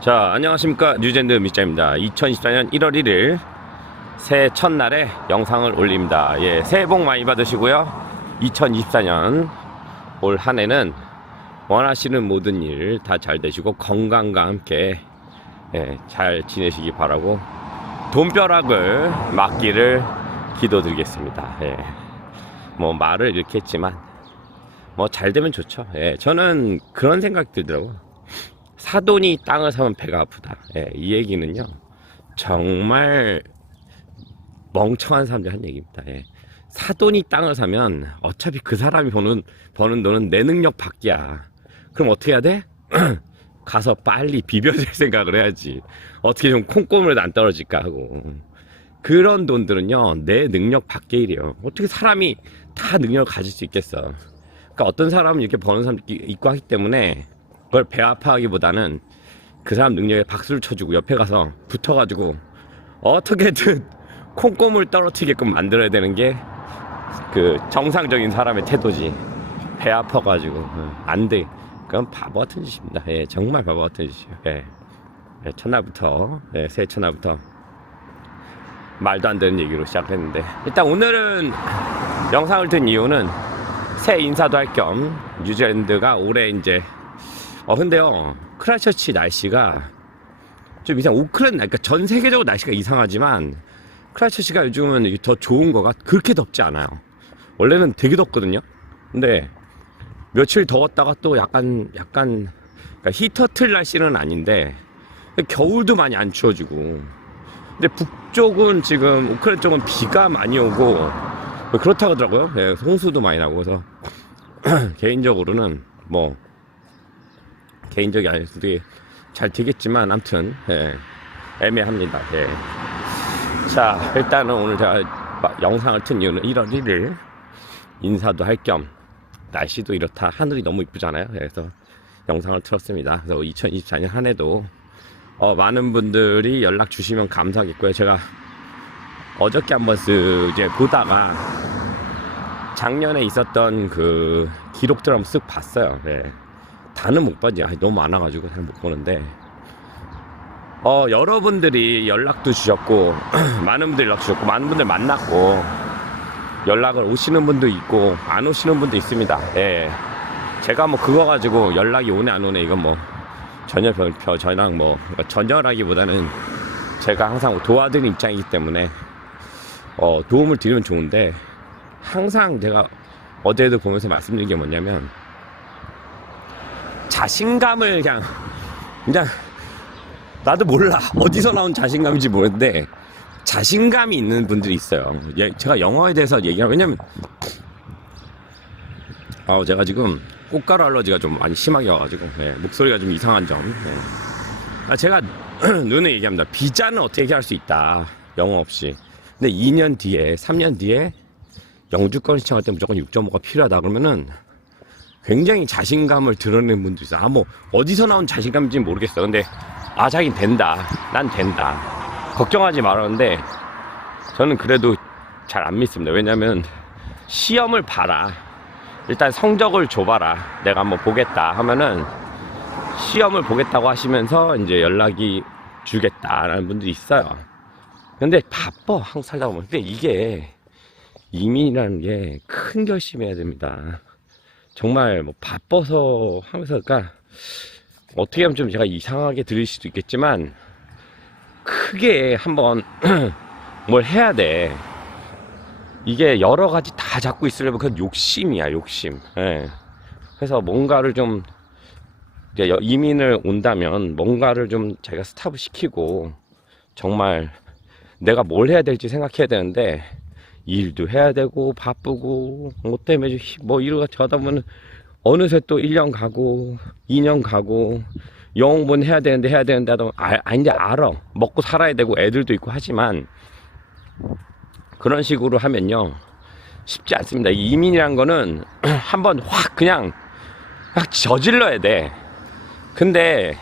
자, 안녕하십니까. 뉴젠드 밑자입니다. 2024년 1월 1일 새해 첫날에 영상을 올립니다. 예, 새해 복 많이 받으시고요. 2024년 올 한 해는 원하시는 모든 일 다 잘 되시고 건강과 함께 예, 잘 지내시기 바라고 돈벼락을 맞기를 기도드리겠습니다. 예. 뭐 말을 이렇게 했지만 뭐 잘 되면 좋죠. 예, 저는 그런 생각 들더라고요. 사돈이 땅을 사면 배가 아프다. 예, 이 얘기는요. 정말 멍청한 사람들 한 얘기입니다. 예. 사돈이 땅을 사면 어차피 그 사람이 버는, 버는 돈은 내 능력 밖이야. 그럼 어떻게 해야 돼? 가서 빨리 비벼줄 생각을 해야지. 어떻게 좀 콩고물에도 안 떨어질까 하고. 그런 돈들은요, 내 능력 밖의 일이에요. 어떻게 사람이 다 능력을 가질 수 있겠어. 그러니까 어떤 사람은 이렇게 버는 사람도 있고 하기 때문에 그걸 배 아파하기보다는 그 사람 능력에 박수를 쳐주고 옆에 가서 붙어가지고 어떻게든 콩고물 떨어뜨리게끔 만들어야 되는 게 그 정상적인 사람의 태도지. 배 아파가지고 어, 안 돼. 그건 바보 같은 짓입니다. 예, 정말 바보 같은 짓이에요. 예. 예, 첫날부터 예, 새해 첫날부터 말도 안 되는 얘기로 시작했는데 일단 오늘은 영상을 든 이유는 새 인사도 할 겸 뉴질랜드가 올해 이제 어 근데요 크라이처치 날씨가 좀 이상 오클랜드 그러니까 전 세계적으로 날씨가 이상하지만 크라이처치가 요즘은 더 좋은 거가 그렇게 덥지 않아요. 원래는 되게 덥거든요. 근데 며칠 더웠다가 또 약간 약간 그러니까 히터 틀 날씨는 아닌데 겨울도 많이 안 추워지고. 근데 북쪽은 지금 우크라이나 쪽은 비가 많이 오고 뭐 그렇다고 하더라고요. 예, 홍수도 많이 나고 그래서 개인적으로는 뭐 개인적이 아닐 수도 잘 되겠지만 아무튼 예, 애매합니다. 예. 자 일단은 오늘 제가 마- 영상을 튼 이유는 1월 1일 인사도 할 겸 날씨도 이렇다 하늘이 너무 이쁘잖아요. 그래서 영상을 틀었습니다. 그래서 2024년 한 해도 어, 많은 분들이 연락 주시면 감사하겠고요. 제가 어저께 한번 쓱 이제 보다가 작년에 있었던 그 기록들 한번 쓱 봤어요. 예. 다는 못 봤지. 너무 많아가지고 잘 못 보는데. 어, 여러분들이 연락도 주셨고, 많은 분들 연락 주셨고, 많은 분들 만났고, 연락을 오시는 분도 있고, 안 오시는 분도 있습니다. 예. 제가 뭐 그거 가지고 연락이 오네, 안 오네, 이건 뭐, 전혀 별, 별, 저랑 뭐, 그러니까 전혀라기보다는 제가 항상 도와드리는 입장이기 때문에, 어, 도움을 드리면 좋은데, 항상 제가 어제도 보면서 말씀드린 게 뭐냐면, 자신감을 그냥 그냥 나도 몰라 어디서 나온 자신감인지 모르는데 자신감이 있는 분들이 있어요. 예, 제가 영어에 대해서 얘기하면 왜냐면 아 제가 지금 꽃가루 알러지가 좀 많이 심하게 와가지고 예, 목소리가 좀 이상한 점. 예. 아, 제가 눈에 얘기합니다. 비자는 어떻게 할수 있다 영어 없이. 근데 2년 뒤에 3년 뒤에 영주권 신청할 때 무조건 6.5가 필요하다 그러면은 굉장히 자신감을 드러내는 분도 있어. 아, 뭐, 어디서 나온 자신감인지는 모르겠어. 근데, 아, 자긴 된다. 난 된다. 걱정하지 말았는데, 저는 그래도 잘 안 믿습니다. 왜냐면, 시험을 봐라. 일단 성적을 줘봐라. 내가 한번 보겠다 하면은, 시험을 보겠다고 하시면서, 이제 연락이 주겠다라는 분들이 있어요. 근데 바빠, 항상 살다 보면. 근데 이게, 이민이라는 게 큰 결심해야 됩니다. 정말 뭐 바빠서 하면서 그러니까 어떻게 하면 좀 제가 이상하게 들릴 수도 있겠지만 크게 한번 뭘 해야 돼. 이게 여러 가지 다 잡고 있으려면 그건 욕심이야, 욕심. 예. 그래서 뭔가를 좀 이민을 온다면 뭔가를 좀 제가 스탑을 시키고 정말 내가 뭘 해야 될지 생각해야 되는데 일도 해야 되고 바쁘고 뭐 때문에 좀뭐 이러고 저다 보면 어느새 또 1년 가고 2년 가고 공부는 해야 되는데 해야 되는데 하다 보면 아, 아 이제 알아. 먹고 살아야 되고 애들도 있고 하지만 그런 식으로 하면요. 쉽지 않습니다. 이 이민이란 거는 한번 확 그냥 확 저질러야 돼. 근데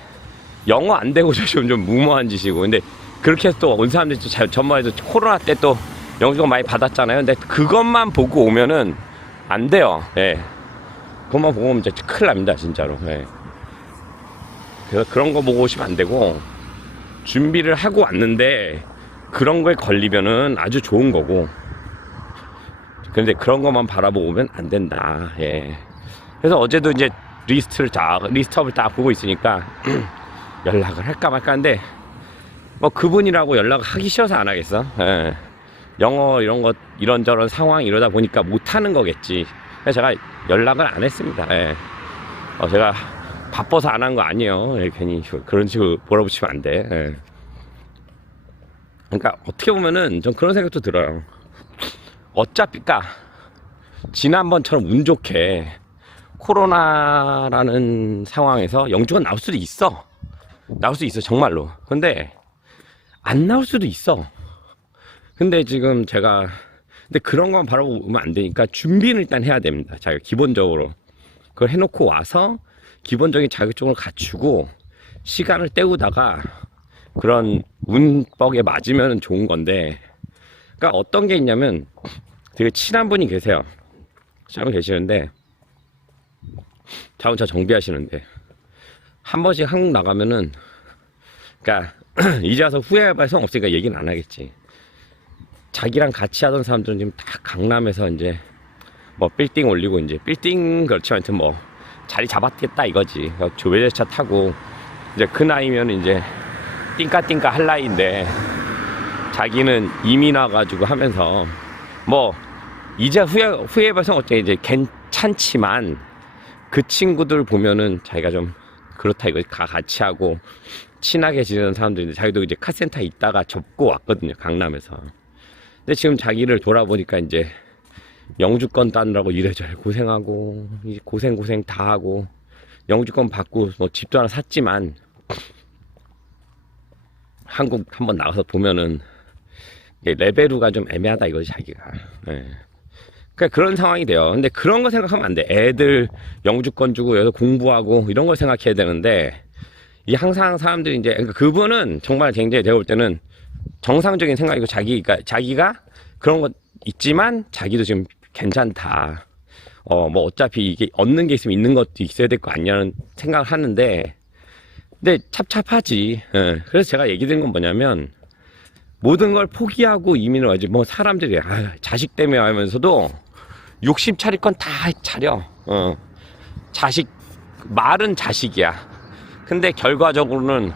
영어 안 되고 좀, 좀 무모한 짓이고. 근데 그렇게 해서 또온 사람들이 또 잘- 전번에도 코로나 때또 영주권 많이 받았잖아요. 근데 그것만 보고 오면은 안 돼요. 예. 그것만 보고 오면 진짜 큰일 납니다, 진짜로. 예. 그래서 그런 거 보고 오시면 안 되고 준비를 하고 왔는데 그런 거에 걸리면은 아주 좋은 거고 근데 그런 것만 바라보고 오면 안 된다. 예. 그래서 어제도 이제 리스트를 다 리스트업을 딱 보고 있으니까 연락을 할까 말까 하는데 뭐 그분이라고 연락하기 싫어서 안 하겠어. 예. 영어 이런 것 이런저런 상황 이러다 보니까 못 하는 거겠지. 그래서 제가 연락을 안 했습니다. 예. 어, 제가 바빠서 안 한 거 아니에요. 예, 괜히 그런 식으로 몰아붙이면 안 돼. 예. 그러니까 어떻게 보면은 전 그런 생각도 들어요. 어차피 까 지난번처럼 운 좋게 코로나라는 상황에서 영주가 나올 수도 있어. 나올 수 있어 정말로. 근데 안 나올 수도 있어. 근데 지금 제가 근데 그런 건 바라보면 안 되니까 준비는 일단 해야 됩니다. 자기가 기본적으로 그걸 해놓고 와서 기본적인 자격증을 갖추고 시간을 때우다가 그런 운뻑에 맞으면 좋은 건데 그러니까 어떤 게 있냐면 되게 친한 분이 계세요. 친한 분 계시는데 자동차 정비하시는데 한 번씩 한국 나가면은 그러니까 이제 와서 후회할 발성 없으니까 얘기는 안 하겠지. 자기랑 같이 하던 사람들은 지금 다 강남에서 이제 뭐 빌딩 올리고 이제 빌딩 그렇지 하여튼 뭐 자리 잡았겠다 이거지. 저 외제차 타고 이제 그 나이면 이제 띵까띵까 할 나이인데 자기는 이민 와가지고 하면서 뭐 이제 후회 후회 발성 어째 이제 괜찮지만 그 친구들 보면은 자기가 좀 그렇다 이거 가 같이 하고 친하게 지내는 사람들인데 자기도 이제 카센터 있다가 접고 왔거든요 강남에서 근데 지금 자기를 돌아보니까 이제 영주권 따느라고 이래저래 고생하고 이제 고생 고생 다 하고 영주권 받고 뭐 집도 하나 샀지만 한국 한번 나가서 보면은 레벨루가 좀 애매하다 이거지 자기가. 예. 그러니까 그런 상황이 돼요. 근데 그런 거 생각하면 안 돼. 애들 영주권 주고 여기서 공부하고 이런 걸 생각해야 되는데 이 항상 사람들이 이제 그러니까 그분은 정말 굉장히 제가 볼 때는 정상적인 생각이고 자기가 자기가 그런 거 있지만 자기도 지금 괜찮다. 어 뭐 어차피 이게 얻는 게 있으면 있는 것도 있어야 될 거 아니냐는 생각을 하는데 근데 찹찹하지. 예. 그래서 제가 얘기 드린 건 뭐냐면 모든 걸 포기하고 이민을 와지 뭐 사람들이 아, 자식 때문에 하면서도 욕심 차릴 건 다 차려. 어. 자식 말은 자식이야. 근데 결과적으로는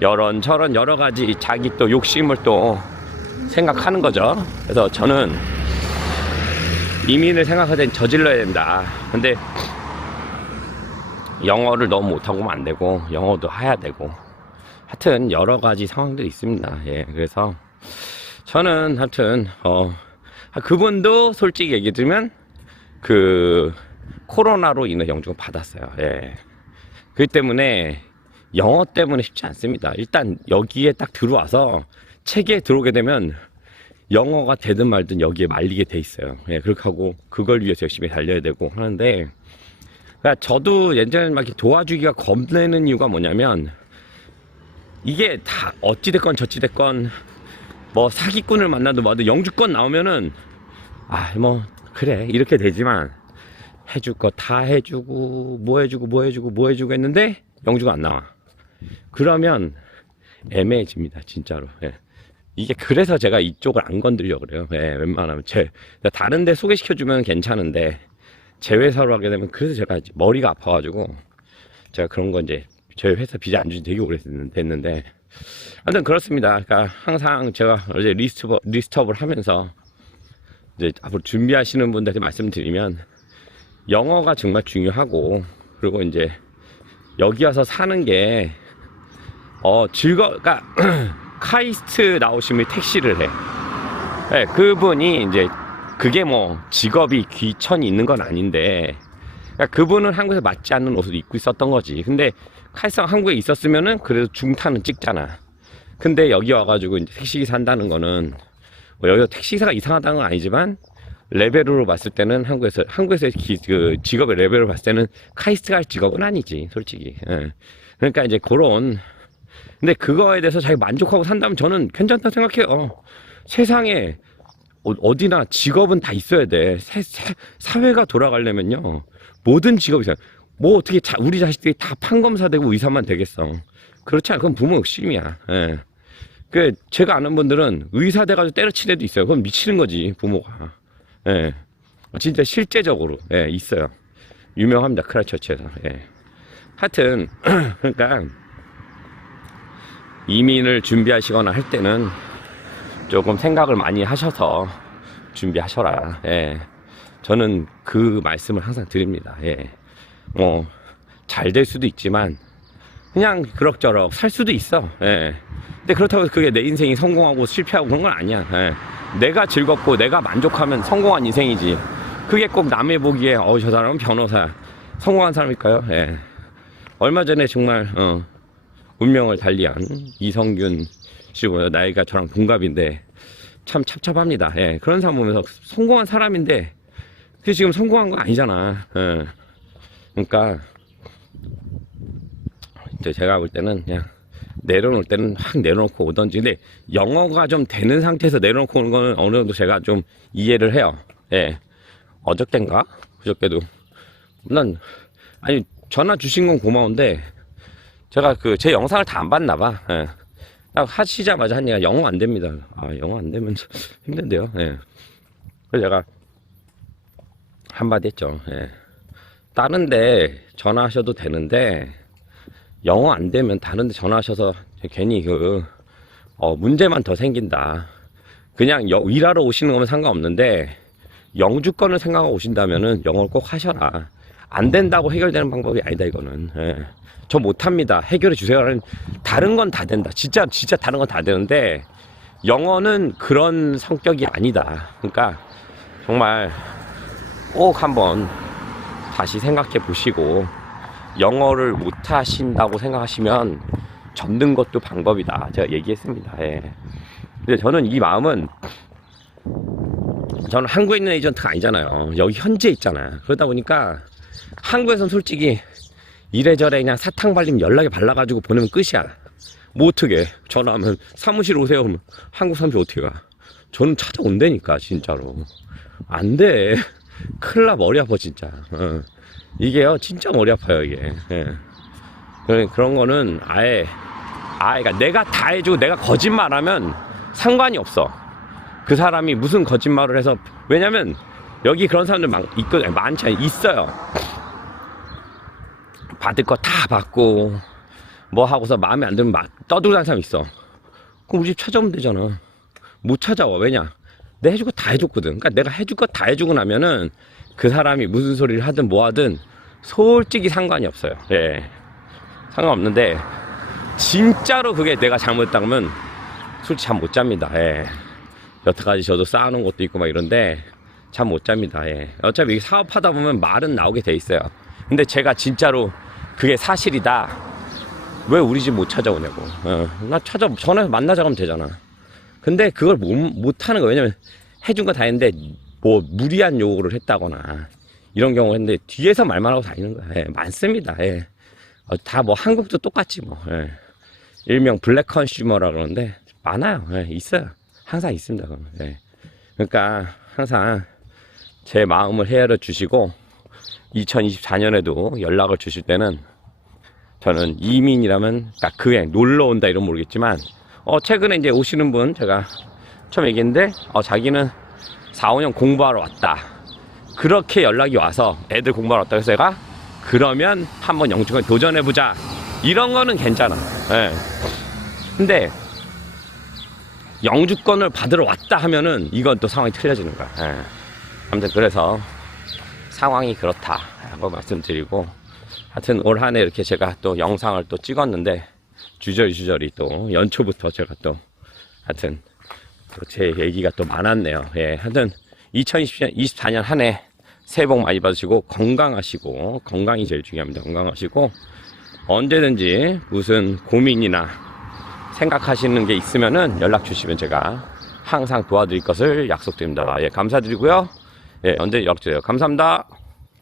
여런 저런 여러 가지 자기 또 욕심을 또 생각하는 거죠. 그래서 저는 이민을 생각할 땐 저질러야 된다. 근데 영어를 너무 못하고 하면 안 되고 영어도 해야 되고 하여튼 여러 가지 상황들이 있습니다. 예, 그래서 저는 하여튼 어 그분도 솔직히 얘기 드리면 그 코로나로 인해 영주권 받았어요. 예. 그 때문에 영어 때문에 쉽지 않습니다. 일단 여기에 딱 들어와서 책에 들어오게 되면 영어가 되든 말든 여기에 말리게 돼 있어요. 예, 그렇게 하고 그걸 위해서 열심히 달려야 되고 하는데 그러니까 저도 예전에 막 도와주기가 겁내는 이유가 뭐냐면 이게 다 어찌됐건 저찌됐건 뭐 사기꾼을 만나도 뭐도 영주권 나오면은 아 뭐 그래 이렇게 되지만 해줄 거 다 해주고 뭐 해주고 뭐 해주고 뭐 해주고 했는데 영주가 안 나와 그러면 애매해집니다 진짜로. 예. 이게 그래서 제가 이쪽을 안 건드리려고 그래요. 예, 웬만하면. 제 다른 데 소개시켜 주면 괜찮은데 제 회사로 하게 되면 그래서 제가 머리가 아파가지고 제가 그런 거 이제 저희 회사 비자 안 준지 되게 오래 됐는데 아무튼 그렇습니다. 그러니까 항상 제가 어제 리스트업, 리스트업을 하면서 이제 앞으로 준비하시는 분들한테 말씀드리면 영어가 정말 중요하고 그리고 이제 여기 와서 사는 게 어, 즐거, 그니까, 카이스트 나오시면 택시를 해. 네, 그분이 이제, 그게 뭐, 직업이 귀천이 있는 건 아닌데, 그러니까 그분은 한국에서 맞지 않는 옷을 입고 있었던 거지. 근데, 카이스트가 한국에 있었으면은, 그래도 중타는 찍잖아. 근데 여기 와가지고 이제 택시기사 한다는 거는, 뭐 여기가 택시기사가 이상하다는 건 아니지만, 레벨으로 봤을 때는 한국에서, 한국에서 기, 그 직업의 레벨을 봤을 때는 카이스트가 할 직업은 아니지, 솔직히. 예. 그러니까 이제 그런, 근데 그거에 대해서 자기 만족하고 산다면 저는 괜찮다 생각해요. 세상에 어- 어디나 직업은 다 있어야 돼. 사회가 돌아가려면요. 모든 직업이 있어요. 뭐 어떻게 자, 우리 자식들이 다 판검사 되고 의사만 되겠어. 그렇지 않아. 그건 부모 욕심이야. 예. 그, 제가 아는 분들은 의사 돼가지고 때려칠 애도 있어요. 그건 미치는 거지, 부모가. 예. 진짜 실제적으로, 예, 있어요. 유명합니다. 크라이처치에서. 예. 하여튼, 그러니까, 이민을 준비하시거나 할 때는 조금 생각을 많이 하셔서 준비하셔라. 예. 저는 그 말씀을 항상 드립니다. 예. 뭐, 잘 될 수도 있지만, 그냥 그럭저럭 살 수도 있어. 예. 근데 그렇다고 해서 그게 내 인생이 성공하고 실패하고 그런 건 아니야. 예. 내가 즐겁고 내가 만족하면 성공한 인생이지. 그게 꼭 남의 보기에, 어, 저 사람은 변호사야. 성공한 사람일까요? 예. 얼마 전에 정말, 어, 운명을 달리한 이성균 씨고 나이가 저랑 동갑인데 참 찹찹합니다. 예. 그런 사람 보면서 성공한 사람인데 그게 지금 성공한 건 아니잖아. 예. 그러니까 이제 제가 볼 때는 그냥 내려놓을 때는 확 내려놓고 오던지 근데 영어가 좀 되는 상태에서 내려놓고 오는 거는 어느 정도 제가 좀 이해를 해요. 예. 어저께인가? 그저께도 난 아니 전화 주신 건 고마운데 제가 그 제 영상을 다 안 봤나 봐. 예. 딱 하시자마자 한 얘기가 영어 안 됩니다. 아 영어 안 되면 힘든데요. 예. 그래서 제가 한마디 했죠. 예. 다른데 전화하셔도 되는데 영어 안 되면 다른데 전화하셔서 괜히 그 어, 문제만 더 생긴다. 그냥 여- 일하러 오시는 거면 상관없는데 영주권을 생각하고 오신다면은 영어를 꼭 하셔라. 안 된다고 해결되는 방법이 아니다 이거는. 예. 저 못합니다. 해결해 주세요라는 다른 건 다 된다. 진짜 진짜 다른 건 다 되는데 영어는 그런 성격이 아니다. 그러니까 정말 꼭 한번 다시 생각해 보시고 영어를 못 하신다고 생각하시면 접는 것도 방법이다. 제가 얘기했습니다. 예. 근데 저는 이 마음은 저는 한국에 있는 에이전트가 아니잖아요. 여기 현지에 있잖아. 그러다 보니까 한국에선 솔직히 이래저래 그냥 사탕 발림 연락에 발라가지고 보내면 끝이야. 뭐 어떻게 전화하면 사무실 오세요 그러면 한국 사무실 어떻게 가? 저는 찾아온다니까 진짜로 안 돼. 큰일 나 머리 아파 진짜. 어. 이게요 진짜 머리 아파요 이게. 예. 그런 거는 아예 아예 그러니까 내가 다 해주고 내가 거짓말하면 상관이 없어. 그 사람이 무슨 거짓말을 해서 왜냐면 여기 그런 사람들 많, 있거 많지 않 있어요. 받을 거 다 받고 뭐 하고서 마음에 안 들면 막 떠들고 다니는 사람 있어. 그럼 우리 집 찾아오면 되잖아. 못 찾아와. 왜냐? 내가 해줄 거 다 해줬거든. 그러니까 내가 해줄 거 다 해주고 나면은 그 사람이 무슨 소리를 하든 뭐 하든 솔직히 상관이 없어요. 예. 상관없는데 진짜로 그게 내가 잘못했다 그러면 솔직히 잠 못 잡니다. 예. 여태까지 저도 쌓아놓은 것도 있고 막 이런데 잠 못 잡니다. 예. 어차피 사업하다 보면 말은 나오게 돼 있어요. 근데 제가 진짜로 그게 사실이다. 왜 우리 집 못 찾아오냐고. 어, 나 찾아 전화해서 만나자 그러면 되잖아. 근데 그걸 못, 못 하는 거야. 왜냐면 해준 거 다 했는데 뭐 무리한 요구를 했다거나 이런 경우 했는데 뒤에서 말만 하고 다니는 거야. 예, 많습니다. 예. 어, 다뭐 한국도 똑같지 뭐. 예. 일명 블랙 컨슈머라 그러는데 많아요. 예, 있어요. 항상 있습니다. 예. 그러니까 항상 제 마음을 헤아려 주시고 2024년에도 연락을 주실 때는 저는 이민이라면 딱 그에 놀러 온다 이런 모르겠지만 어 최근에 이제 오시는 분 제가 처음 얘기했는데 어 자기는 4, 5년 공부하러 왔다. 그렇게 연락이 와서 애들 공부하러 왔다. 그래서 제가 그러면 한번 영주권 도전해 보자. 이런 거는 괜찮아. 예. 근데 영주권을 받으러 왔다 하면은 이건 또 상황이 틀려지는 거야. 예. 아무튼 그래서 상황이 그렇다라고 말씀드리고 하여튼 올 한해 이렇게 제가 또 영상을 또 찍었는데 주저리 주저리 또 연초부터 제가 또 하여튼 또 제 얘기가 또 많았네요. 예, 하여튼 2024년 한 해 새해 복 많이 받으시고 건강하시고 건강이 제일 중요합니다. 건강하시고 언제든지 무슨 고민이나 생각하시는 게 있으면은 연락 주시면 제가 항상 도와드릴 것을 약속드립니다. 예, 감사드리고요. 예, 언제 연락 주세요. 감사합니다.